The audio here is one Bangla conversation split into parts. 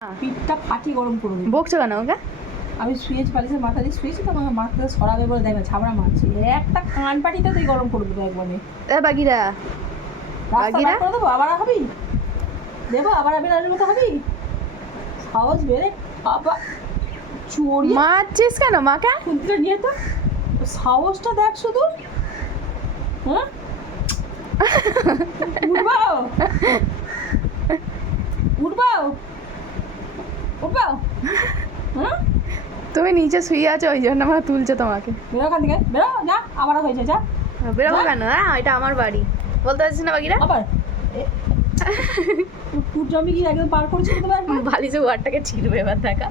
পিঠটা ফাটিয়ে গরম করে দিই। বকছো কেন ওকে? আমি শুয়েছি, বালিশের মাথা দিয়ে শুয়েছি তো, আমার মাথা সরাবে বলে দেয় না, ছাবড়া মারছি একটা কান পাটিতে তুই গরম করে দেবো একবারে। বাগিরা রাস্তা বার করে দেবো, আবার হবি দেবো, আবার আবির মতো হবি, সাহস বেড়ে আবার চড়িয়ে মারছিস কেন মাকে? খুন্তিটা নিয়ে তো সাহসটা দেখ শুধু। হ্যাঁ উঠবাও উঠবাও উঠবাও। হ্যাঁ তুমি নিচে শুয়ে আছো ওই জন্য আমার তুলছে তোমাকে। বেরো ওখান থেকে, বেরো যা, আবার হয়েছে যা। বেরোবো কেন? হ্যাঁ এটা আমার বাড়ি বলতে পারছিস না বাগিরা? আবার সূর্য আমি কি একদম পার করছি তো একবার। বালিশে ওয়ারটাকে ছিঁড়বে এবার দেখা।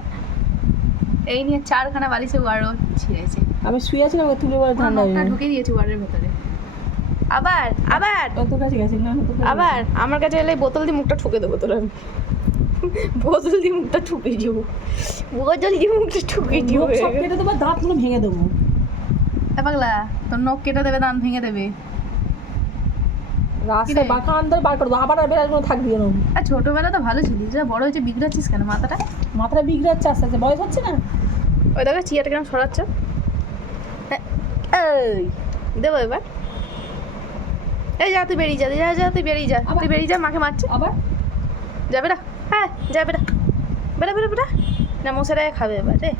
এই নিয়ে 4খানা বালিশে ওয়ারও ছিঁড়েছে। আমি শুয়ে আছি না, ওকে তুলে বলে ঠান্ডা নখটা ঢুকে দিয়েছি ওয়ারের ভেতরে। আবার আবার তোর কাছে গেছি না, আবার আমার কাছে এলে বোতল দিয়ে মুখটা ঠুকে দেবো তোর আমি। বোতল দিয়ে মুখটা ঠুকে দিব, বোতল দিয়ে মুখটা ঠুকে দিব। সব কেটে দেবো, দাঁতগুলো ভেঙে দেবো। পাগলা তোর নখ কেটে দেবে, দান ভেঙে দেবে। রাস্তায় বাঁকা আন্দর বার করে দেবো, আবার আর বেড়ার কোনো থাকবি এরকম। আর ছোটবেলা তো ভালো ছিলিস, যা বড় হয়েছে বিগড়াচ্ছিস কেন মাথাটা? মাথাটা বিগড়াচ্ছে আস্তে আস্তে, বয়স হচ্ছে না। ওই দেখো চিয়ারটা কেমন সরাচ্ছ। এই দেবো এবার। এই যা তুই বেরিয়ে যা, যা যা তুই বেরিয়ে যা, তুই বেরিয়ে যা, মাকে মারছে। আবার যাবে না? হ্যাঁ যাবে না, বেড়া বেড়া বেড়া না, মশারায় খাবে এবার রে।